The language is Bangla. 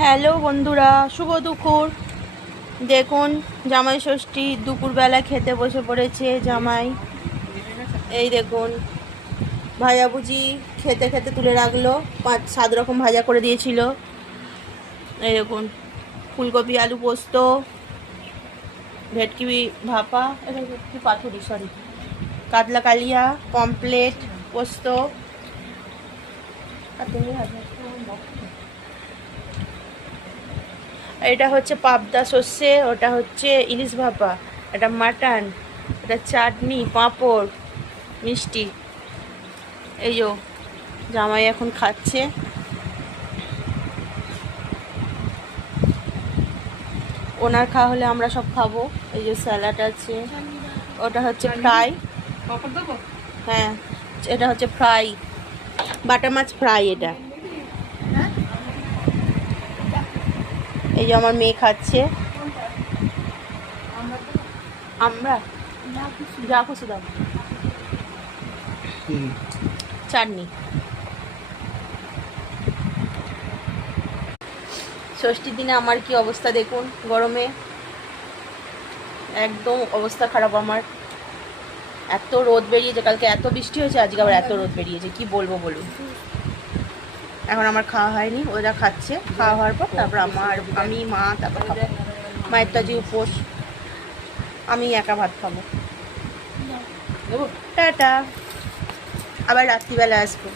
হ্যালো বন্ধুরা, শুভ দুপুর। দেখুন, জামাই ষষ্ঠী দুপুরবেলা খেতে বসে পড়েছে জামাই। এই দেখুন, ভাজাভুজি খেতে খেতে তুলে রাখলো, 5-7 রকম ভাজা করে দিয়েছিল। এই দেখুন, ফুলকপি আলু পোস্ত, ভেটকি ভাপা, ভেটকি পাতুরি, সরি, কাতলা কালিয়া, পমপ্লেট, পোস্ত। আর তুমি এটা হচ্ছে পাবদা সর্ষে, ওটা হচ্ছে ইলিশ ভাপা, এটা মাটন, এটা চাটনি, পাঁপড়, মিষ্টি। এই যো জামাই এখন খাচ্ছে। ওনার খাওয়া হলে আমরা সব খাবো। এই যে স্যালাড আছে, ওটা হচ্ছে ফ্রাই। হ্যাঁ, এটা হচ্ছে ফ্রাই, বাটা মাছ ফ্রাই এটা। এই যে আমার মেয়ে খাচ্ছে। আমরা যা খুশি দাও। চাটনি। ষষ্ঠীর দিনে আমার কি অবস্থা দেখুন, গরমে একদম অবস্থা খারাপ আমার। এত রোদ বেরিয়েছে, কালকে এত বৃষ্টি হয়েছে, আজকে আবার এত রোদ বেরিয়েছে, কি বলবো বলুন। এখন আমার খাওয়া হয়নি, ওরা খাচ্ছে। খাওয়া হওয়ার পর তারপর আমি মা তারপর খাবো। মায়ের তো আজকে উপোস, আমি একা ভাত খাবো। টাটা, আবার রাত্রিবেলা আসবো।